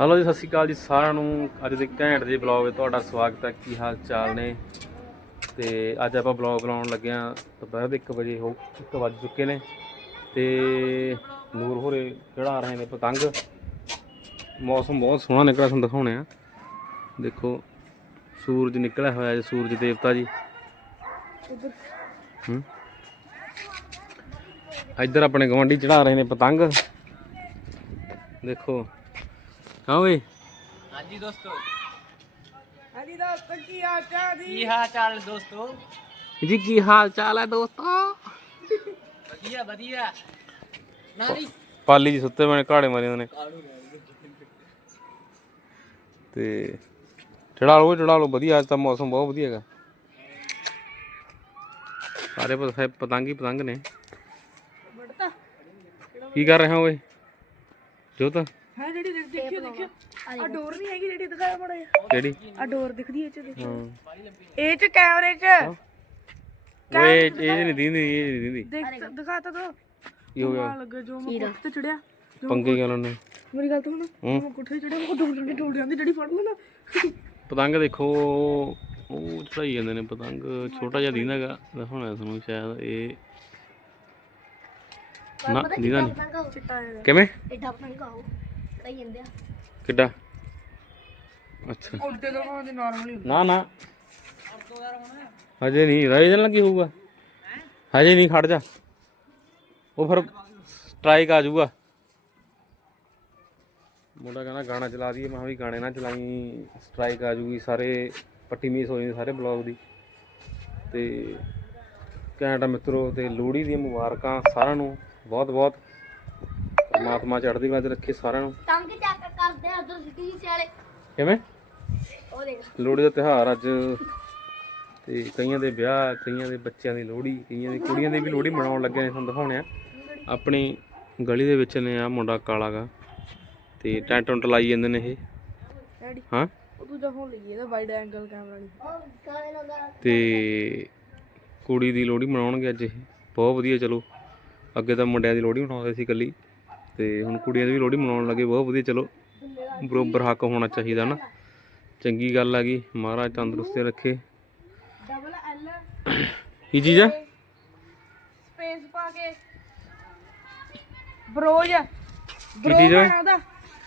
Hello ਜੀ ਸਤਿ ਸ਼੍ਰੀ ਅਕਾਲ ਜੀ ਸਾਰਿਆਂ ਨੂੰ। ਅੱਜ ਦੇ ਘੈਂਟ ਦੇ ਬਲੌਗ ਵਿੱਚ ਤੁਹਾਡਾ ਸਵਾਗਤ ਹੈ। ਕੀ ਹਾਲ ਚਾਲ ਨੇ? ਤੇ ਅੱਜ ਆਪਾਂ ਬਲੌਗ ਬਣਾਉਣ ਲੱਗੇ ਆ ਦੁਪਹਿਰ ਦੇ 1 ਵਜੇ ਹੋ 1 ਵੱਜ ਚੁੱਕੇ ਨੇ। ਤੇ ਨੂਰ ਹੋਰੇ ਚੜਾ ਰਹੇ ਨੇ ਪਤੰਗ। ਮੌਸਮ ਬਹੁਤ ਸੋਹਣਾ ਨਿਕਲਿਆ ਤੁਹਾਨੂੰ ਦਿਖਾਉਣੇ ਆ। ਦੇਖੋ ਸੂਰਜ ਨਿਕਲਿਆ ਹੋਇਆ ਜੀ ਸੂਰਜ ਦੇਵਤਾ ਜੀ। ਹੂੰ। ਇੱਧਰ ਆਪਣੇ ਗਵਾਂਢੀ ਚੜਾ ਰਹੇ ਨੇ ਪਤੰਗ। ਦੇਖੋ ਹਾਂ ਓਏ ਹਾਂਜੀ ਦੋਸਤੋ। ਹਾਂਜੀ ਦੋਸਤੋ ਕੀ ਹਾਲ ਚਾਲ ਜੀ? ਕੀ ਹਾਲ ਚਾਲ ਦੋਸਤੋ? ਜੀ ਕੀ ਹਾਲ ਚਾਲ ਹੈ ਦੋਸਤੋ? ਵਧੀਆ ਵਧੀਆ। ਨਾਰੀ ਪਾਲੀ ਜੀ ਸੁੱਤੇ ਬਣੇ ਘਾੜੇ ਮਾਰੇ ਉਹਨੇ। ਤੇ ਚੜਾ ਲਓ ਚੜਾ ਲਓ ਵਧੀਆ ਅੱਜ ਤਾਂ ਮੌਸਮ ਬਹੁਤ ਵਧੀਆ ਹੈਗਾ। ਸਾਰੇ ਪਾਸੇ ਪਤੰਗ ਹੀ ਪਤੰਗ ਨੇ। ਬੜਤਾ ਕੀ ਕਰ ਰਿਹਾ ਓਏ? ਜੋਤ? ਹਾਂ ਜਿਹੜੀ ਦੇਖਿਓ ਦੇਖਿਓ। ਆ ਡੋਰ ਨਹੀਂ ਹੈਗੀ ਜਿਹੜੀ ਦਿਖਾਇਆ ਮੜਾ ਕਿਹੜੀ? ਆ ਡੋਰ ਦਿਖਦੀ ਇਹ ਚ ਦੇਖਿਓ। ਹਾਂ। ਇਹ ਚ ਕੈਮਰੇ ਚ। ਓਏ ਇਹ ਨਹੀਂ ਦੀਂਦੀ ਇਹ ਨਹੀਂ ਦੀਂਦੀ ਦੇਖ ਦਿਖਾ। ਤਾ ਦੋ। ਕੀ ਹੋ ਗਿਆ? ਆ ਲੱਗਾ ਜੋ ਮੈਂ ਕੋਠੇ ਤੇ ਚੜਿਆ। ਪੰਗੇ ਕਿਉਂ ਨੇ ਮੇਰੀ ਗੱਲ ਤਾਂ ਹੁਣ ਮੈਂ ਕੋਠੇ ਤੇ ਚੜਿਆ ਮੈਂ ਡੋਰ ਜਾਂਦੀ ਡੋਰ ਜਾਂਦੀ ਡੈਡੀ ਫੜ ਲੈਣਾ ਪਤੰਗ ਦੇਖੋ ਉਹ ਚੜਾਈ ਜਾਂਦੇ ਨੇ ਪਤੰਗ। ਛੋਟਾ ਜਿਹਾ ਦੀਂਦਾਗਾ ਦਿਖਾਉਣਾ ਤੁਹਾਨੂੰ ਸ਼ਾਇਦ ਇਹ। ਨਾ ਦੀਦਾ ਨਹੀਂ। ਚਿੱਟਾ ਜਿਹਾ। ਕਿਵੇਂ? ਐਡਾ ਪਤੰਗ ਕਢਾਈ ਜਾਂਦੇ ਆ। ਕਿੱਡਾ? ਅੱਛਾ। ਉੱਡੇ ਤੋਂ ਉਹਦੇ ਨਾਰਮਲੀ ਨਾ ਨਾ। ਹਜੇ ਨਹੀਂ ਰਾਈ ਜਨ ਲੱਗੀ ਹੋਊਗਾ? ਹਜੇ ਨਹੀਂ ਖੜ ਜਾ। ਉਹ ਫਿਰ ਸਟ੍ਰਾਈਕ ਆ ਜਾਊਗਾ। ਮੁੰਡਾ ਕਹਿੰਦਾ ਗਾਣਾ ਚਲਾ ਦਈਏ ਮੈਂ ਵੀ ਗਾਣੇ ਨਾ ਚਲਾਈ। ਸਟ੍ਰਾਈਕ ਆ ਜਾਊਗੀ ਸਾਰੇ ਪੱਟੀ ਮੀਸ ਹੋ ਜਾਂਦੀ ਸਾਰੇ ਬਲੌਗ ਦੀ। ਤੇ ਘੈਂਟਾ ਮਿੱਤਰੋ ਤੇ ਲੋਹੜੀ ਦੀਆਂ ਮੁਬਾਰਕਾਂ ਸਾਰਿਆਂ ਨੂੰ। ਬਹੁਤ ਬਹੁਤ ਪਰਮਾਤਮਾ ਚੜ੍ਹਦੀ ਕਲਾ 'ਚ ਰੱਖੇ ਸਾਰਿਆਂ ਨੂੰ। ਟੰਗ ਚੱਕ ਕਰਦੇ ਆ ਉਧਰ ਸਿੱਧੀ ਸਿਆਲੇ। ਕਿਵੇਂ? ਉਹ ਦੇਖ। ਲੋਹੜੀ ਦਾ ਤਿਉਹਾਰ ਅੱਜ। ਤੇ ਕਈਆਂ ਦੇ ਵਿਆਹ ਕਈਆਂ ਦੇ ਬੱਚਿਆਂ ਦੀ ਲੋਹੜੀ ਕਈਆਂ ਦੀ ਕੁੜੀਆਂ ਦੀ ਵੀ ਲੋਹੜੀ ਮਨਾਉਣ ਲੱਗੇ ਨੇ ਤੁਹਾਨੂੰ ਦਿਖਾਉਣੇ ਆ। ਆਪਣੀ ਗਲੀ ਦੇ ਵਿੱਚ ਨੇ ਆ ਮੁੰਡਾ ਕਾਲਾ ਗਾ। ਤੇ ਟੈਂਟ ਟੁੰਟ ਲਾਈ ਜਾਂਦੇ ਨੇ ਇਹ। ਹਾਂ? ਉਹ ਦੂਜਾ ਫੋਨ ਲਈਏ ਇਹਦਾ ਵਾਈਡ ਐਂਗਲ ਕੈਮਰਾ ਨਹੀਂ ਤੇ ਕੁੜੀ ਦੀ ਲੋਹੜੀ ਮਨਾਉਣਗੇ ਅੱਜ ਇਹ। ਬਹੁਤ ਵਧੀਆ ਚਲੋ। ਅੱਗੇ ਤਾਂ ਮੁੰਡਿਆਂ ਦੀ ਲੋਹੜੀ ਮਨਾਉਂਦੇ ਸੀ ਇਕੱਲੀ। ਤੇ ਹੁਣ ਕੁੜੀਆਂ ਦੀ ਵੀ ਲੋਹੜੀ ਮਨਾਉਣ ਲੱਗੇ ਬਹੁਤ ਵਧੀਆ ਚਲੋ ਬਰੋਬਰ ਹੱਕ ਹੋਣਾ ਚਾਹੀਦਾ ਨਾ। ਚੰਗੀ ਗੱਲ ਆ ਗਈ ਮਹਾਰਾਜ ਤੰਦਰੁਸਤੀ ਰੱਖੇ। ਡਬਲ ਐਲ ਕੀ ਚੀਜ਼ ਆ? ਸਪੇਸ ਪਾ ਕੇ। ਬਰੋਜ ਬਰੋ ਚੀਜ਼ ਓਏ? ਉਹਦਾ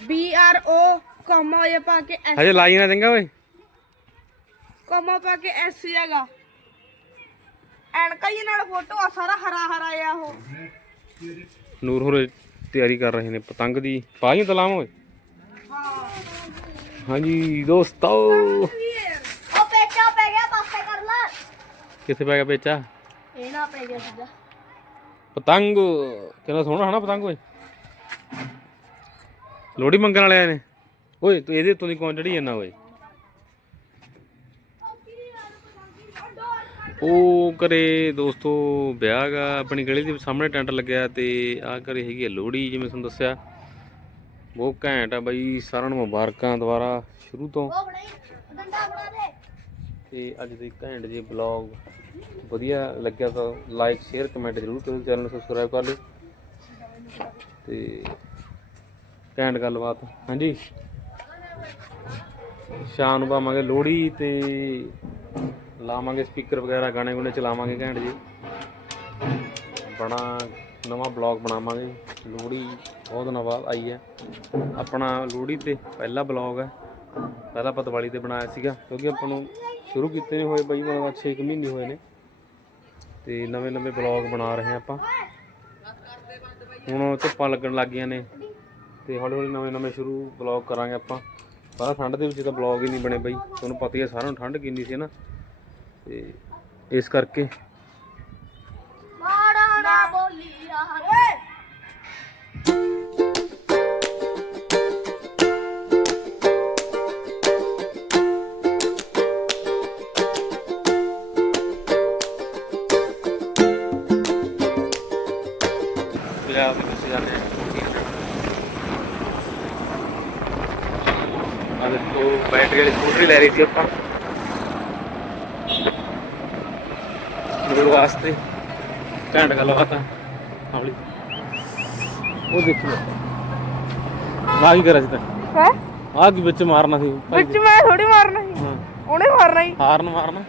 ਬੀ ਆਰ ਓ ਕਾਮਾ ਇਹ ਪਾ ਕੇ ਐਸ ਹਜੇ ਲਾਈ ਨਾ ਚੰਗਾ ਓਏ। ਕਾਮਾ ਪਾ ਕੇ ਐਸ ਹੈਗਾ। ਐਨਕਾ ਹੀ ਨਾਲ ਫੋਟੋ ਆ ਸਾਰਾ ਹਰਾ ਹਰਾ ਆ ਉਹ। ਨੂਰ ਹੋਰੇ ਤਿਆਰੀ ਕਰ ਰਹੇ ਨੇ ਪਤੰਗ ਦੀ। ਪਾਈ ਤਲਾਮ ਓਏ। ਹਾਂਜੀ ਦੋਸਤੋ। ਉਹ ਪੇਚਾ ਪੈ ਗਿਆ ਪਾਸੇ ਕਰ ਲੈ। ਕਿੱਥੇ ਪੈ ਗਿਆ ਪੇਚਾ? ਇਹ ਨਾ ਪੈ ਗਿਆ ਸਿੱਧਾ। ਪਤੰਗ। ਕਿੰਨਾ ਸੋਹਣਾ ਹਨਾ ਪਤੰਗ ਓਏ। ਲੋੜੀ ਮੰਗਣ ਵਾਲੇ ਆਏ ਨੇ। ਓਏ ਤੂੰ ਇਹਦੇ ਉੱਤੋਂ ਦੀ ਕੌਣ ਚੜੀ ਜਾਂਦਾ ਓਏ? ਉਹ ਕਰੇ ਦੋਸਤੋ ਵਿਆਹ ਗਾ ਆਪਣੀ ਗਲੀ ਦੇ ਸਾਹਮਣੇ ਟੈਂਟ ਲੱਗਿਆ ਤੇ ਆਹ ਕਰੇ ਹੈਗੀ ਆ ਲੋਹੜੀ ਜਿਵੇਂ ਤੁਹਾਨੂੰ ਦੱਸਿਆ। ਬਹੁਤ ਘੈਂਟ ਆ ਬਾਈ ਸਾਰਿਆਂ ਨੂੰ ਮੁਬਾਰਕਾਂ ਦੁਬਾਰਾ ਸ਼ੁਰੂ ਤੋਂ। ਤੇ ਅੱਜ ਦੇ ਘੈਂਟ ਜੇ ਬਲੌਗ ਵਧੀਆ ਲੱਗਿਆ ਤਾਂ ਲਾਈਕ ਸ਼ੇਅਰ ਕਮੈਂਟ ਜ਼ਰੂਰ ਕਰਿਓ ਚੈਨਲ ਨੂੰ ਸਬਸਕ੍ਰਾਈਬ ਕਰ ਲਿਓ। ਤੇ ਘੈਂਟ ਗੱਲਬਾਤ ਹਾਂਜੀ। ਸ਼ਾਮ ਨੂੰ ਪਾਵਾਂਗੇ ਲੋਹੜੀ ਤੇ ਲਾਵਾਂਗੇ ਸਪੀਕਰ ਵਗੈਰਾ, ਗਾਣੇ ਗੁਣੇ ਚਲਾਵਾਂਗੇ ਘੈਂਟ ਜੀ। ਬਣਾ, ਨਵਾਂ ਬਲੌਗ ਬਣਾਵਾਂਗੇ। ਲੋਹੜੀ ਬਹੁਤ ਦਿਨਾਂ ਬਾਅਦ ਆਈ ਹੈ। ਆਪਣਾ ਲੋਹੜੀ ਤੇ ਪਹਿਲਾ ਬਲੌਗ ਹੈ। ਪਹਿਲਾਂ ਆਪਾਂ ਦੀਵਾਲੀ ਤੇ ਬਣਾਇਆ ਸੀਗਾ, ਕਿਉਂਕਿ ਆਪਾਂ ਨੂੰ ਸ਼ੁਰੂ ਕੀਤੇ ਨਹੀਂ ਹੋਏ, ਬਈ ਮਤਲਬ 6 ਮਹੀਨੇ ਹੋਏ ਨੇ। ਤੇ ਨਵੇਂ ਨਵੇਂ ਬਲੌਗ ਬਣਾ ਰਹੇ ਹਾਂ ਆਪਾਂ। ਹੁਣ ਧੁੱਪਾਂ ਲੱਗਣ ਲੱਗ ਗਈਆਂ ਨੇ। ਤੇ ਹੌਲੀ ਹੌਲੀ ਨਵੇਂ ਨਵੇਂ ਸ਼ੁਰੂ ਬਲੌਗ ਕਰਾਂਗੇ ਆਪਾਂ। ਪਰ ਠੰਡ ਦੇ ਵਿੱਚ ਤਾਂ ਬਲੌਗ ਹੀ ਨਹੀਂ ਬਣੇ ਬਈ। ਤੁਹਾਨੂੰ ਪਤਾ ਹੀ ਹੈ, ਸਾਰਿਆਂ ਨੂੰ ਠੰਡ ਕਿੰਨੀ ਸੀ ਨਾ। ਤੇ ਇਸ ਕਰਕੇ ਮਾੜਾ ਨਾ ਬੋਲੀ ਯਾਰ ਪੰਜਾਬ ਦੇ ਵਿੱਚ ਜਾਂਦੇ ਆ ਦੇਖੋ ਬੈਟਰੀ ਵਾਲੀ ਸਕੂਟਰੀ ਲੈ ਰਹੀ ਸੀ ਆਪਾਂ। ਮੇਰੇ ਵਾਸਤੇ। ਘੈਂਟ ਗੱਲਬਾਤ ਆ ਹੌਲੀ ਉਹ ਦੇਖੋ ਨਾ ਕੀ ਕਰਾਂ ਤਾਂ? ਹੈ? ਆ ਕੀ ਵਿੱਚ ਮਾਰਨਾ ਸੀ? ਭਾਈ ਵਿੱਚ ਮੈਂ ਥੋੜੀ ਮਾਰਨਾ ਸੀ। ਹਾਂ। ਉਹਨੇ ਮਾਰਨਾ ਸੀ ਹਾਰਨ ਮਾਰਨਾ।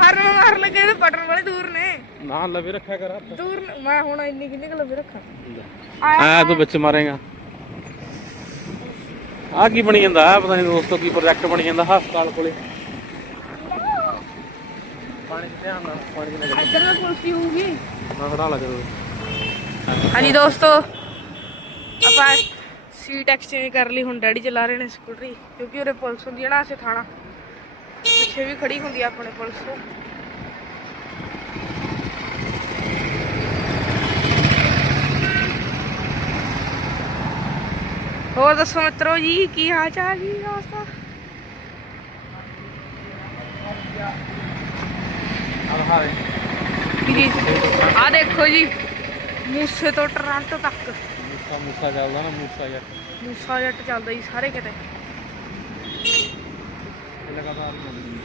ਹਰਨ ਮਾਰ ਲੱਗੇ ਤੇ ਬਟਨ ਵਾਲੇ ਦੂਰ ਨੇ। ਨਾ ਲਵੇ ਰੱਖਿਆ ਕਰ ਹੱਥ। ਦੂਰ ਨੇ- ਮੈਂ ਹੁਣ ਇੰਨੀ ਕਿੰਨੀ ਕੁ ਲੱਭੇ ਰੱਖਾਂ। ਆ ਤੂੰ ਵਿੱਚ ਮਾਰੇਗਾ। ਆ ਕੀ ਬਣੀ ਜਾਂਦਾ? ਆ ਪਤਾ ਨਹੀਂ ਦੋਸਤੋ ਕੀ ਪ੍ਰੋਜੈਕਟ ਬਣੀ ਜਾਂਦਾ ਹਸਪਤਾਲ ਕੋਲੇ। ਪਾਣੀ ਚ ਧਿਆਨ ਨਾਲ ਪਾਣੀ ਚ ਲੱਗ ਇੱਧਰ ਤਾਂ ਕੁਰਸੀ ਹੋਊਗੀ। ਨਾ ਖੜਾ ਲੱਗ ਹਾਂਜੀ ਦੋਸਤੋ ਆਪਾਂ ਸੀਟ ਐਕਸਚੇਂਜ ਕਰ ਲਈ ਹੁਣ ਡੈਡੀ ਚਲਾ ਰਹੇ ਨੇ ਸਕੂਟਰੀ ਕਿਉਂਕਿ ਉਹਦੇ ਪੁਲਿਸ ਹੁੰਦੀ ਹੈ ਨਾ ਅਸੀਂ ਥਾਣਾ। ਪਿੱਛੇ ਵੀ ਖੜੀ ਹੁੰਦੀ ਆ ਆਪਣੇ ਪੁਲਿਸ ਹੋਰ ਦੱਸੋ ਮਿੱਤਰੋ ਜੀ ਕੀ ਹਾਲ ਚਾਲ ਜੀ ਦੋਸਤੋ? ਜੀ। ਆ ਦੇਖੋ ਜੀ। ਮੂਸੇ ਤੋਂ ਟਰਾਂਟੋ ਤੱਕ। ਮੂਸਾ ਮੂਸਾ ਚੱਲਦਾ ਨਾ ਮੂਸਾ ਯਾਰ ਮੂਸਾ ਜੱਟ ਚੱਲਦਾ ਜੀ ਸਾਰੇ ਕਿਤੇ। ਲਗਾਤਾਰ ਹੀ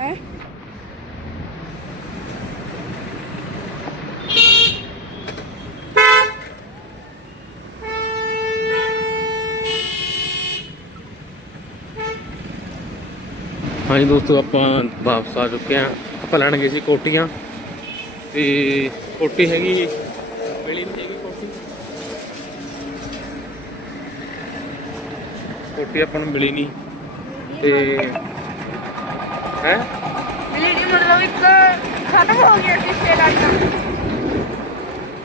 ਹੈ। ਹਾਂਜੀ ਦੋਸਤੋ ਆਪਾਂ ਵਾਪਸ ਆ ਚੁੱਕੇ ਆ ਆਪਾਂ ਲੈਣ ਗਏ ਸੀ ਕੋਟੀਆਂ। ਤੇ ਕੋਟੀ ਹੈਗੀ ਮਿਲੀ ਨਹੀਂ ਹੈਗੀ ਕੋਟੀ। ਕੋਟੀ ਆਪਾਂ ਨੂੰ ਮਿਲੀ ਨਹੀਂ। ਤੇ ਹੈ? ਮਿਲੀ ਨਹੀਂ ਮਤਲਬ ਇੱਕ ਖਤਮ ਹੋ ਗਿਆ ਸੀ ਸੇਲ ਆਈਟਮ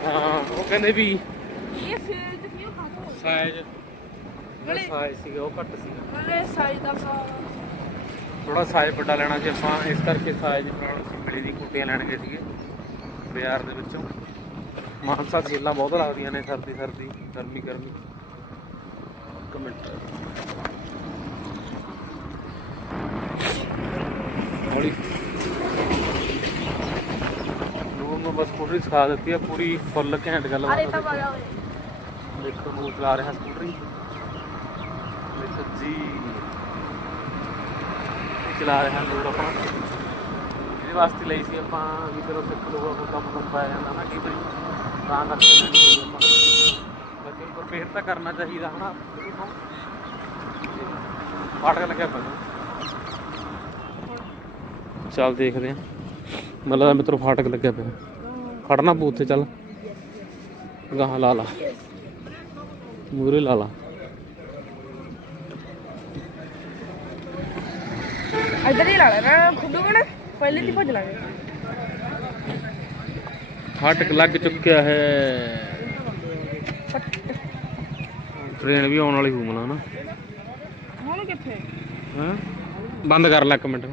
ਹਾਂ ਉਹ ਕਹਿੰਦੇ ਵੀ ਇਹ ਸੇਲ ਚ ਕਿਉਂ ਖਤਮ ਹੋ ਸਾਈਜ਼ ਸਾਈਜ਼ ਸੀਗਾ ਉਹ ਘੱਟ ਸੀਗਾ। ਸਾਈਜ਼ ਦਾ ਥੋੜਾ ਸਾਈਜ਼ ਵੱਡਾ ਲੈਣਾ ਸੀ ਆਪਾਂ ਇਸ ਕਰਕੇ ਸਾਈਜ਼ ਮਿਲੀ ਦੀ ਕੋਟੀਆਂ ਲੈਣ ਗਏ ਸੀਗੇ ਬਾਜ਼ਾਰ ਦੇ ਵਿੱਚੋਂ। ਮਾਨਸਾ ਸੇਲਾਂ ਬਹੁਤ ਲੱਗਦੀਆਂ ਨੇ ਸਰਦੀ ਸਰਦੀ ਗਰਮੀ ਗਰਮੀ। ਇੱਕ ਮਿੰਟ। ਹੌਲੀ। ਨੂਰ ਨੂੰ ਬਸ ਸਕੂਟਰੀ ਸਿਖਾ ਦਿੱਤੀ ਆ ਪੂਰੀ ਫੁੱਲ ਘੈਂਟ ਗੱਲ ਅਰੇ ਤਾਂ। ਬਗਾ ਹੋਏ ਦੇਖੋ ਨੂੰ ਚਲਾ ਰਿਹਾ ਸਕੂਟਰੀ। ਦੇਖੋ ਜੀ। ਚਲਾ ਰਿਹਾ ਲੋੜ ਆਪਾਂ। ਇਹਦੇ ਵਾਸਤੇ ਲਈ ਸੀ ਆਪਾਂ ਵੀ ਚਲੋ ਸਿੱਖ ਲਊਗਾ ਕੋਈ ਕੰਮ ਕੰਮ ਪਾਇਆ ਜਾਂਦਾ ਨਾ ਕਈ ਵਾਰੀ। ਤਾਂ ਕਰਕੇ ਲੈਣੀ ਆਪਾਂ। ਬੱਚੇ ਨੂੰ ਪ੍ਰਪੇਅਰ ਤਾਂ ਕਰਨਾ ਚਾਹੀਦਾ ਹਨਾ। ਫਾਟਕ ਲੱਗਿਆ ਪਿਆ ਚੱਲ ਦੇਖਦੇ ਆ ਮਤਲਬ ਮਿੱਤਰੋ ਫਾਟਕ ਲੱਗਿਆ ਪਿਆ। ਖੜਨਾ ਪੂ ਉੱਥੇ, ਚੱਲ। ਗਾਹ ਲਾ ਲਾ। ਮੂਰੇ ਲਾ ਲਾ। ਇੱਧਰ ਹੀ ਲਾ ਲੈਣਾ ਖੁੱਲੂਗਾ ਨਾ ਪਹਿਲੇ ਤੇ ਭੱਜ ਲਾਂਗੇ। ਫਾਟਕ ਲੱਗ ਚੁੱਕਿਆ ਹੈ। ਟ੍ਰੇਨ ਵੀ ਆਉਣ ਵਾਲੀ ਹੋਊ ਮਨਾ ਨਾ। ਹੁਣ ਕਿੱਥੇ? ਹਾਂ? ਬੰਦ ਕਰ ਲੈ ਇੱਕ ਮਿੰਟ।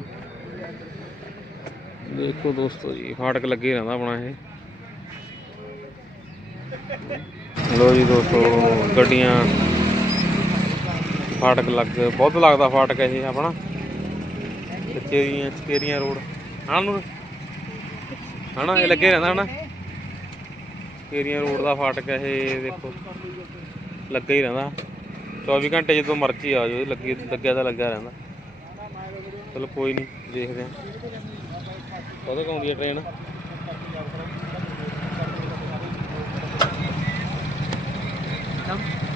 ਦੇਖੋ ਦੋਸਤੋ ਜੀ ਫਾਟਕ ਲੱਗੇ ਰਹਿੰਦਾ ਆਪਣਾ ਇਹ। ਲੋ ਜੀ ਦੋਸਤੋ ਗੱਡੀਆਂ। ਫਾਟਕ ਲੱਗ ਬਹੁਤ ਲੱਗਦਾ ਫਾਟਕ ਇਹ ਆਪਣਾ। ਕਚੇਰੀਆਂ ਚਕੇਰੀਆਂ ਰੋਡ। ਹਾਂ ਨੂੰ ਹਨਾ, ਇਹ ਲੱਗੇ ਰਹਿੰਦਾ ਹਨਾ? ਕੇਰੀਆਂ ਰੋਡ ਦਾ ਫਾਟਕ ਇਹ, ਦੇਖੋ। ਲੱਗਾ ਹੀ ਰਹਿੰਦਾ। 24 ਘੰਟੇ ਜਦੋਂ ਮਰਜ਼ੀ ਆ ਜਾਓ, ਲੱਗੀ, ਲੱਗਿਆ ਤਾਂ ਲੱਗਾ ਰਹਿੰਦਾ। ਚਲੋ ਕੋਈ ਨਹੀਂ ਦੇਖਦੇ ਹਾਂ। ਕਦੋਂ ਕੁ ਹੈ ਟ੍ਰੇਨ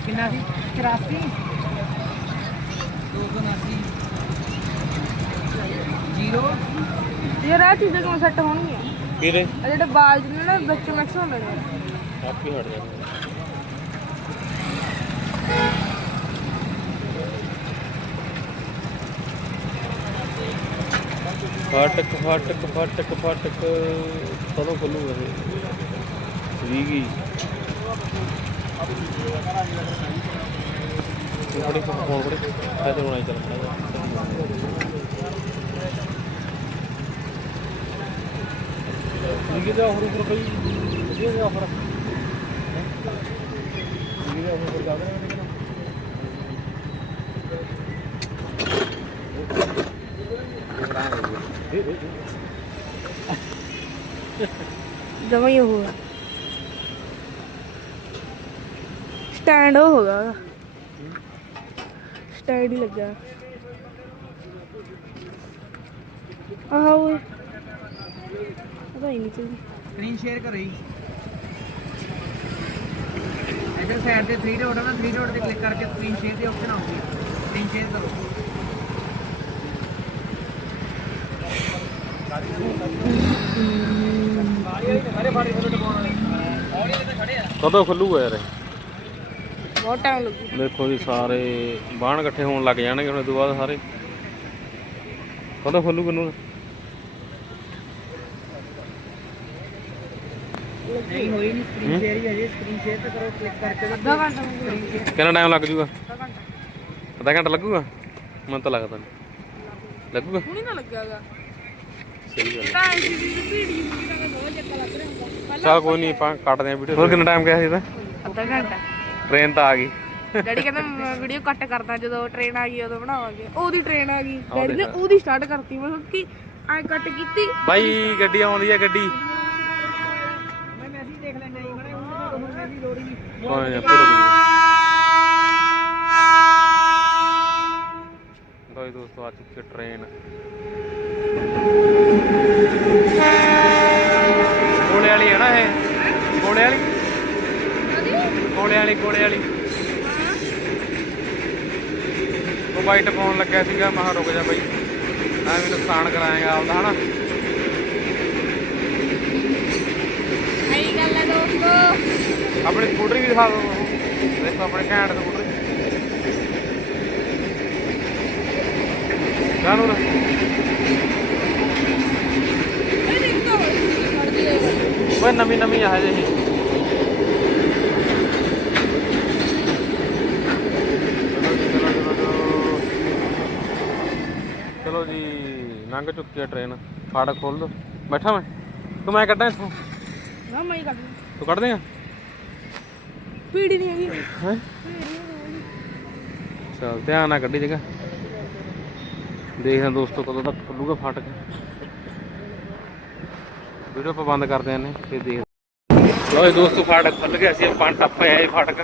ਕਿੰਨਾ ਸੀ? 84 279 ਜ਼ੀਰੋ। ਯਾਰ ਆ ਚੀਜ਼ਾਂ ਕਿਉਂ ਸੈੱਟ ਹੋਣਗੀਆਂ? ਵੀਰੇ ਆ ਜਿਹੜੇ ਬਾਲ ਜਿਹਨੇ ਨਾ ਵਿੱਚ ਮਿਕਸ ਹੁੰਦੇ ਨੇ ਆਪ ਹੀ ਹਟ ਜਾਂਦੇ ਫਾਟਕ ਫਾਟਕ ਫਾਟਕ ਫਾਟਕ। ਕਦੋਂ ਖੁੱਲੂਗਾ ਇਹ। ਵੀਗੀ ਬੜੇ ਫੋਨ ਬੜੇ ਫਾਇਦੇ ਹੋਣਾ ਚੱਲ ਵੀਗੀ ਦਾ ਹੋਰ ਉੱਪਰ ਕੋਈ ਵਧੀਆ ਜਿਹਾ ਆਫਰ ਵੀਗੀ ਦਾ ਆਫਰ ਕਰ ਦੇ ਜਮਾ ਹੀ ਹੋਊਗਾ। ਸਟੈਂਡ ਹੋ ਹੋਗਾ ਸਟੈਂਡ ਹੀ ਲੱਗਾ ਆਹ ਉਹ। ਪਤਾ ਹੀ ਨਹੀਂ ਚੱਲਦੀ। ਸਕਰੀਨ ਸ਼ੇਅਰ ਕਰੋ ਜੀ। ਇਧਰ ਸਾਈਡ ਤੇ 3 ਡਾਟ ਹੈ ਨਾ 3 ਡਾਟ ਤੇ ਕਲਿੱਕ ਕਰਕੇ ਸਕਰੀਨ ਸ਼ੇਅਰ ਦੀ ਆਪਸ਼ਨ ਆਉਂਦੀ ਹੈ ਸਕਰੀਨ ਸ਼ੇਅਰ ਕਰੋ। ਕਦੋਂ ਖੁੱਲੂਗਾ ਯਾਰ ਇਹ? ਬਹੁਤ ਟਾਈਮ ਲੱਗੂ। ਦੇਖੋ ਜੀ ਸਾਰੇ ਬਾਣ ਇਕੱਠੇ ਹੋਣ ਲੱਗ ਜਾਣਗੇ ਹੁਣ ਇਹ ਤੋਂ ਬਾਅਦ ਸਾਰੇ। ਕਦੋਂ ਖੁੱਲੂਗਾ ਨੂੰ ਨਹੀਂ ਹੋਈ ਨਹੀਂ ਸਕਰੀਨ ਸ਼ੇਅਰ ਹੀ ਹਜੇ ਸਕਰੀਨ ਸ਼ੇਅਰ ਤੇ ਕਰੋ ਕਲਿੱਕ ਕਰਕੇ ਅੱਧਾ ਘੰਟਾ ਸਕਰੀਨ ਸ਼ੇਅਰ ਕਿੰਨਾ ਟਾਈਮ ਲੱਗ ਜੂਗਾ? ਅੱਧਾ ਘੰਟਾ। ਲੱਗੂਗਾ? ਮੈਨੂੰ ਤਾਂ ਲੱਗਦਾ ਨਹੀਂ ਲੱਗੂਗਾ? ਹੁਣੀ ਨਾ ਲੱਗਿਆਗਾ ਸਹੀ ਗੱਲ ਤਾਂ ਐਸੀ ਦੀ ਵੀਡੀਓ ਹੁੰਦੀ ਤਾਂ ਬਹੁਤ ਚੱਕਾ ਲੱਗ ਰਿਹਾ ਹੁੰਦਾ। ਚਲ ਕੋਈ ਨਹੀਂ ਆਪਾਂ ਕੱਟਦੇ ਆਂ ਵੀਡੀਓ ਹੋਰ ਕਿੰਨਾ ਟਾਈਮ ਗਿਆ ਸੀ ਇਹਦਾ? ਅੱਧਾ ਘੰਟਾ। ਟ੍ਰੇਨ ਤਾਂ ਆ ਗਈ। ਡੈਡੀ ਕਹਿੰਦਾ ਵੀਡੀਓ ਕੱਟ ਕਰਦਾ ਜਦੋਂ ਟ੍ਰੇਨ ਆ ਗਈ ਉਦੋਂ ਬਣਾਵਾਂਗੇ। ਉਹਦੀ ਟ੍ਰੇਨ ਆ ਗਈ। ਡੈਡੀ ਨੇ। ਉਹਦੀ ਸਟਾਰਟ ਕਰਤੀ। ਮੈਂ ਕਿਹਾ ਕਿ? ਐ ਕੱਟ ਕੀਤੀ। ਬਾਈ ਗੱਡੀ ਆਉਂਦੀ ਹੈ ਗੱਡੀ। ਲੋੜ ਹੀ ਕੋਈ ਨਾ ਫਿਰ ਦੋਈ ਦੋਸਤੋ, ਆ ਚੁੱਕੀ ਹੈ ਟ੍ਰੇਨ ਕੋਲੇ ਵਾਲੀ ਹੈ ਨਾ ਇਹ? ਵਾਲੀ? ਕੋਲੇ ਵਾਲੀ ਉਹ ਵਾਈਟ ਪਾਉਣ ਲੱਗਿਆ ਸੀਗਾ, ਮੈਂ ਕਿਹਾ ਰੁਕ ਜਾ ਬਾਈ। ਐਵੇਂ ਨੁਕਸਾਨ ਕਰਾਏਗਾ ਆਪਦਾ, ਹਨਾ ਸਹੀ ਗੱਲ ਹੈ ਦੋਸਤੋ ਆਪਣੀ ਸਕੂਟਰੀ ਵੀ ਦਿਖਾ ਦਿਓ ਦੇਖੋ ਆਪਣੇ ਘੈਂਟ ਸਕੂਟਰੀ। ਜਾਨੂ ਨਾ ਇਹ ਦੇਖੋ ਖੜਦੀ ਹੈ ਓਏ ਨਵੀਂ ਨਵੀਂ ਆ ਹਜੇ। ਇਹ ਚਲੋ ਜੀ, ਲੰਘ ਚੁੱਕੀ ਹੈ ਟ੍ਰੇਨ ਫਾਟਕ ਖੋਲ ਦੋ ਬੈਠਾ ਮੈਂ। ਤੂੰ ਮੈਂ ਕੱਢਾਂ ਇੱਥੋਂ। ਨਾ ਮੈਂ ਹੀ ਕੱਢ ਤੂੰ ਕੱਢ ਦੇਗਾ ਪੀੜੀ ਨਹੀਂ ਹੈਗੀ। ਹੈ? ਚਲ ਧਿਆਨ ਨਾਲ ਕੱਢੀ ਜਗਾ ਦੇਖਦੇ ਦੋਸਤੋ ਕਦੋਂ ਤੱਕ ਖੁੱਲੂਗਾ ਫਾਟਕ। ਵੀਡੀਓ ਆਪਾਂ ਬੰਦ ਕਰਦੇ ਹਾਂ ਨੇ ਫਿਰ ਦੇਖ ਲੋ ਦੋਸਤੋ ਫਾਟਕ ਖੁੱਲ ਗਿਆ ਸੀ ਆਪਾਂ ਟੱਪੇ ਆਏ ਫਾਟਕ।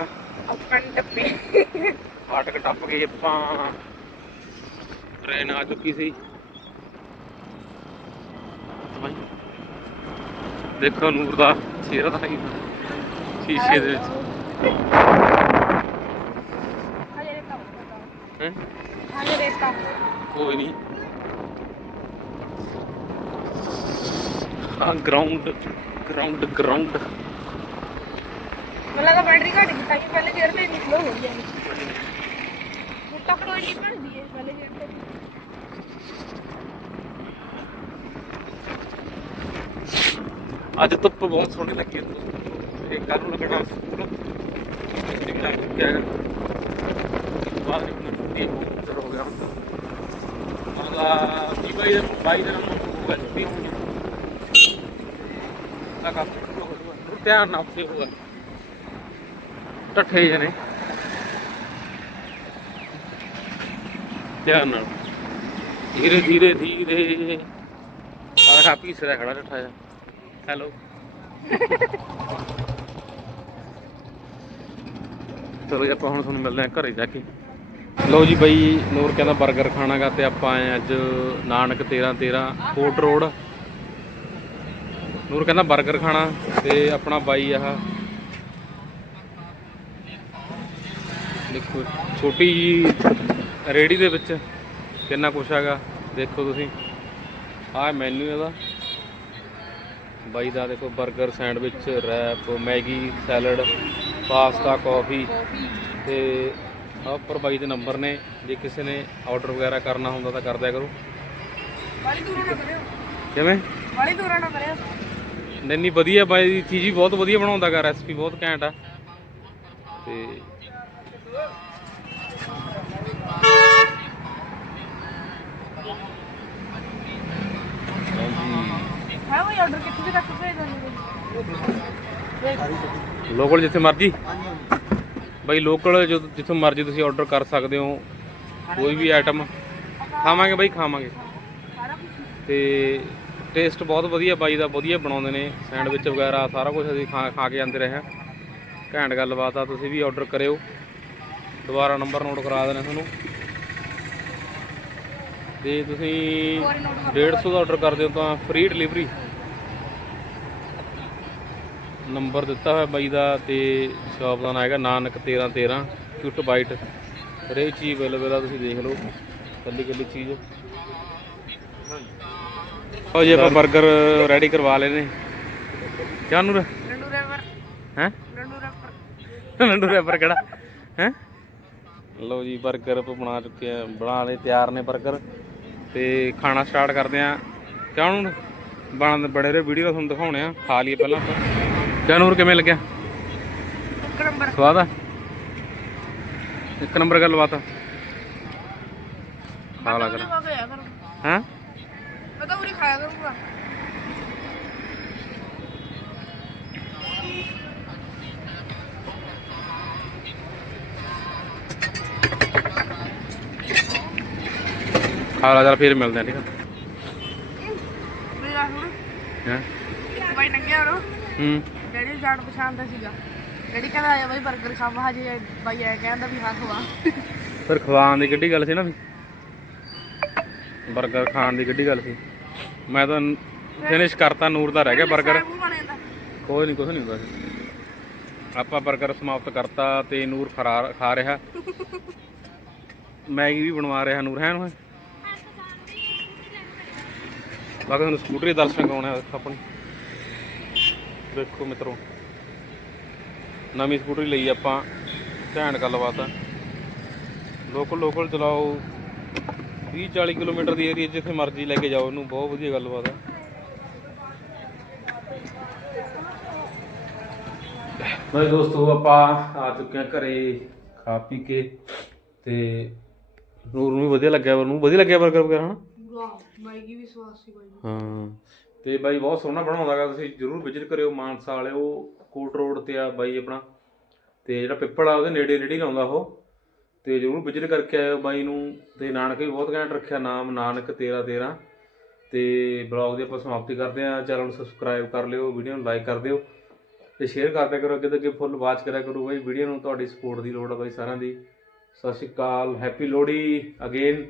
ਆਪਾਂ ਟੱਪੀ। ਫਾਟਕ ਟੱਪ ਗਏ ਆਪਾਂ। ਟ੍ਰੇਨ ਆ ਚੁੱਕੀ ਸੀ। ਬਾਈ ਦੇਖੋ ਨੂਰ ਦਾ ਚਿਹਰਾ ਤਾਂ ਸ਼ੀਸ਼ੇ ਦੇ ਵਿੱਚ। ਹਜੇ ਰੇਤਾ ਹੈ ਹਜੇ ਰੇਤਾ ਕੋਈ ਨਹੀਂ ਹਾਂ ਗਰਾਊਂਡ ਗਰਾਊਂਡ ਗਰਾਊਂਡ ਮੈਨੂੰ ਲੱਗਾ ਬੈਟਰੀ ਘੱਟ ਗਈ ਤਾਂ ਕਿ ਪਹਿਲੇ ਗੇਅਰ ਤੇ ਨਿਕਲੋ ਹੋ ਗਿਆ ਤੱਕ ਕੋਈ ਨਹੀਂ ਬਣਦੀ ਹੈ ਪਹਿਲੇ ਗੇਅਰ ਤੇ। ਅੱਜ ਧੁੱਪ ਬਹੁਤ ਸੋਹਣੀ ਲੱਗੀ ਹੈ ਦੋਸਤੋ ਇਹ ਕੱਲ ਨੂੰ ਲੱਗਣਾ ਸਕੂਲ। ਇਸ ਚੁੱਕਿਆ ਹੈਗਾ ਬਾਅਦ ਵਿੱਚ ਛੁੱਟੀ ਬਹੁਤ ਚਿਰ ਹੋ ਗਿਆ ਹੁਣ ਅਗਲਾ ਜੀ ਬਾਈ ਦਾ ਬਾਈ ਦਾ ਨਾਮ ਹੋਊਗਾ ਛੁੱਟੀ ਹੋਣੀ ਆ ਕੰਮ ਹੋ ਜਾਊਗਾ ਧਿਆਨ ਨਾਲ ਉੱਥੇ ਹੋਊਗਾ ਟੱਠੇ ਜਨੇ ਧਿਆਨ ਨਾਲ ਧੀਰੇ ਧੀਰੇ ਧੀਰੇ ਆਹ ਖਾ ਪੀਸ ਰਿਹਾ ਖੜਾ ਟੱਠਾ ਜਾ ਹੈਲੋ ਚਲੋ ਜੀ ਆਪਾਂ ਹੁਣ ਤੁਹਾਨੂੰ ਮਿਲਦੇ ਹਾਂ ਘਰੇ ਜਾ ਕੇ। ਲਓ ਜੀ ਬਈ, ਨੂਰ ਕਹਿੰਦਾ 버ਗਰ ਖਾਣਾਗਾ ਤੇ ਆਪਾਂ ਆਏ ਅੱਜ ਨਾਨਕ 13 13 ਕੋਟ ਰੋਡ। ਨੂਰ ਕਹਿੰਦਾ 버ਗਰ ਖਾਣਾ ਤੇ ਆਪਣਾ ਬਾਈ ਆਹ। ਦੇਖੋ, ਛੋਟੀ ਜੀ ਰੇੜੀ ਦੇ ਵਿੱਚ ਕਿੰਨਾ ਕੁਛ ਹੈਗਾ, ਦੇਖੋ ਤੁਸੀਂ। ਆਹ ਮੈਨੂ ਇਹਦਾ। ਬਾਈ ਦਾ ਦੇਖੋ 버ਗਰ sandwich wrap Maggi salad pasta coffee ਤੇ ਆਹ ਉੱਪਰ ਬਾਈ ਦੇ ਨੰਬਰ ਨੇ। ਜੇ ਕਿਸੇ ਨੇ ਆਰਡਰ ਵਗੈਰਾ ਕਰਨਾ ਹੁੰਦਾ ਤਾਂ ਕਰ ਦਿਆ ਕਰੋ। ਵਾਲੀ ਦੂਰੋਂ ਨਾ ਕਰਿਓ। ਕਿਵੇਂ? ਵਾਲੀ ਦੂਰੋਂ ਨਾ ਕਰਿਓ। ਨਹੀਂ ਨਹੀਂ ਵਧੀਆ ਬਾਈ ਦੀ ਚੀਜ਼ ਵੀ ਬਹੁਤ ਵਧੀਆ ਬਣਾਉਂਦਾਗਾ ਰੈਸਪੀ ਬਹੁਤ ਘੈਂਟ ਆ। ਤੇ ਹੈ ਕੋਈ ਆਰਡਰ ਕਿੱਥੇ ਤੱਕ ਭੇਜ ਦਿੰਦੇ ਲੋਕਲ ਜਿੱਥੇ ਮਰਜ਼ੀ। ਬਾਈ ਲੋਕਲ ਜਿੱਥੋਂ ਮਰਜ਼ੀ ਤੁਸੀਂ ਆਰਡਰ ਕਰ ਸਕਦੇ ਹੋ। ਕੋਈ ਵੀ ਆਈਟਮ ਖਾਵਾਂਗੇ ਬਾਈ, ਖਾਵਾਂਗੇ। ਤੇ ਟੇਸਟ ਬਹੁਤ ਵਧੀਆ ਬਾਈ ਦਾ, ਵਧੀਆ ਬਣਾਉਂਦੇ ਨੇ। ਸੈਂਡਵਿਚ ਵਗੈਰਾ, ਸਾਰਾ ਕੁਝ ਅਸੀਂ ਖਾ ਖਾ ਕੇ ਜਾਂਦੇ ਰਹੇ ਹਾਂ। ਘੈਂਟ ਗੱਲਬਾਤ ਆ, ਤੁਸੀਂ ਵੀ ਆਰਡਰ ਕਰਿਓ। ਦੁਬਾਰਾ ਨੰਬਰ ਨੋਟ ਕਰਾ ਦੇਣਾ ਤੁਹਾਨੂੰ। ਤੇ ਤੁਸੀਂ 150 ਦਾ ਆਰਡਰ ਕਰਦੇ ਹੋ ਤਾਂ ਫ੍ਰੀ ਡਿਲੀਵਰੀ ਨੰਬਰ ਦਿੱਤਾ ਹੋਇਆ ਬਾਈ ਦਾ ਤੇ ਸ਼ਾਪ ਦਾ ਨਾਮ ਹੈਗਾ ਨਾਨਕ 1313 ਕਿਊਟ ਬਾਈਟ ਹਰੇਕ ਚੀਜ਼ ਅਵੇਲੇਬਲ ਆ ਤੁਸੀਂ ਦੇਖ ਲਓ। ਕੱਲੀ ਕੱਲੀ ਚੀਜ਼। ਹੋ ਜੇ ਆਪਾਂ 버ਗਰ ਰੈਡੀ ਕਰਵਾ ਲਏ ਨੇ। ਜਾਨੂ ਰ ਹੈ? ਨੰਡੂ ਰੈਪਰ। ਕਿਹੜਾ? ਹੈ? ਲਓ ਜੀ 버ਗਰ ਆਪਾਂ ਬਣਾ ਚੁੱਕੇ ਆ। ਬਣਾ ਲਏ ਤਿਆਰ ਨੇ 버ਗਰ ਤੇ ਖਾਣਾ ਸਟਾਰਟ ਕਰਦੇ ਆ। ਜਾਨੂ ਬਣ ਬੜੇ ਰੇ ਵੀਡੀਓ ਤੁਹਾਨੂੰ ਦਿਖਾਉਣੇ ਆ। ਖਾ ਲਈਏ ਪਹਿਲਾਂ ਆਪਾਂ। ਕਿਆ ਨੂਰ ਕਿਵੇਂ ਲੱਗਿਆ? ਇੱਕ ਨੰਬਰ। ਸਵਾਦ ਆ? ਇੱਕ ਨੰਬਰ ਗੱਲ ਬਾਤ ਆ। ਖਾ ਲਾ ਕਰ। ਹੈਂ? ਮੈਂ ਤਾਂ ਉਰੀ ਖਾਇਆ ਕਰੂੰਗਾ। ਖਾ ਲਾ ਚੱਲ ਫਿਰ ਮਿਲਦੇ ਆ ਠੀਕ ਆ? ਮੇਰੀ ਸੁਣ ਹੈਂ? ਬਾਈ ਨੰਗਿਆ ਰੋ ਹੂੰ। ਜਿਹੜੀ ਜਾਣ ਪਛਾਣ ਦਾ ਸੀਗਾ ਜਿਹੜੀ ਕਹਿੰਦਾ ਆਇਆ ਬਾਈ 버ਗਰ ਖਾਵਾ ਹਜੇ ਬਾਈ ਐ ਕਹਿੰਦਾ ਵੀ ਹਾਂ ਖਵਾ। ਫਿਰ ਖਵਾਉਣ ਦੀ ਕਿੱਡੀ ਗੱਲ ਸੀ ਨਾ ਵੀ? ਖਾਣ ਦੀ ਕਿੱਡੀ ਗੱਲ ਸੀ। ਮੈਂ ਤਾਂ ਫਿਨਿਸ਼ ਕਰਤਾ ਨੂਰ ਦਾ ਰਹਿ ਗਿਆ 버ਗਰ ਕੋਈ ਨਹੀਂ ਕੁਝ ਨਹੀਂ ਹੁੰਦਾ। ਆਪਾਂ ਬਰਗਰ ਸਮਾਪਤ ਕਰਤਾ ਤੇ ਨੂਰ ਫਰਾਰ ਖਾ ਰਿਹਾ। ਮੈਗੀ ਵੀ ਬਣਵਾ ਰਿਹਾ ਨੂਰ ਹੈ ਨੂੰ ਬਾਕੀ ਤੁਹਾਨੂੰ ਸਕੂਟਰੀ ਦਰਸ਼ਨ ਕਰਾਉਣਾ ਆਪਣੇ ਦੇਖੋ ਮਿੱਤਰੋ। ਨਵੀਂ ਸਕੂਟਰੀ ਲਈ ਆਪਾਂ ਘੈਂਟ ਗੱਲਬਾਤ ਆ। ਲੋਕਲ ਲੋਕਲ ਚਲਾਓ। 30 40 ਕਿਲੋਮੀਟਰ ਦੀ ਏਰੀਆ ਜਿੱਥੇ ਮਰਜ਼ੀ ਲੈ ਕੇ ਜਾਓ ਇਹਨੂੰ ਬਹੁਤ ਵਧੀਆ ਗੱਲਬਾਤ ਆ। ਮੇਰੇ ਦੋਸਤੋ ਆਪਾਂ ਆ ਚੁੱਕੇ ਹਾਂ ਘਰੇ ਖਾ ਪੀ ਕੇ ਤੇ ਨੂਰ ਨੂੰ ਵੀ ਵਧੀਆ ਲੱਗਿਆ ਉਹਨੂੰ ਵਧੀਆ ਲੱਗਿਆ 버ਗਰ ਵਗੈਰਾ ਹਨਾ? ਵਾਹ ਮੈਗੀ ਵੀ ਸਵਾਦ ਸੀ ਬਾਈ ਹਾਂ। ਤੇ ਬਾਈ ਬਹੁਤ ਸੋਹਣਾ ਬਣਾਉਂਦਾਗਾ ਤੁਸੀਂ ਜਰੂਰ ਵਿਜ਼ਿਟ ਕਰਿਓ ਮਾਨਸਾ ਵਾਲੇ, ਉਹ ਕੋਟ ਰੋਡ ਤੇ ਆ ਬਾਈ ਆਪਣਾ। ਤੇ ਜਿਹੜਾ ਪਿੱਪਲ ਆ, ਉਹਦੇ ਨੇੜੇ ਨੇੜੇ ਹੀ ਲਾਉਂਦਾ ਉਹ। ਤੇ ਜਰੂਰ ਵਿਜ਼ਿਟ ਕਰਕੇ ਆਇਓ ਬਾਈ ਨੂੰ। ਤੇ ਨਾਨਕ ਵੀ ਬਹੁਤ ਘੈਂਟ ਰੱਖਿਆ ਨਾਮ, ਨਾਨਕ 13 13 ਤੇ ਬਲੌਗ ਦੀ ਆਪਾਂ ਸਮਾਪਤੀ ਕਰਦੇ ਆ ਚੈਨਲ ਨੂੰ ਸਬਸਕ੍ਰਾਈਬ ਕਰ ਲਿਓ ਵੀਡੀਓ ਨੂੰ ਲਾਈਕ ਕਰ ਦਿਓ। ਤੇ ਸ਼ੇਅਰ ਕਰਦੇ ਕਰੋ, ਅੱਗੇ ਤੋਂ ਅੱਗੇ ਫੁੱਲ ਵਾਚ ਕਰਿਆ ਕਰੋ ਬਾਈ। ਵੀਡੀਓ ਨੂੰ ਤੁਹਾਡੀ ਸਪੋਰਟ ਦੀ ਲੋੜ ਆ ਬਾਈ ਸਾਰਿਆਂ ਦੀ। ਸਤਿ ਸ਼੍ਰੀ ਅਕਾਲ ਹੈਪੀ ਲੋਹੜੀ ਅਗੇਨ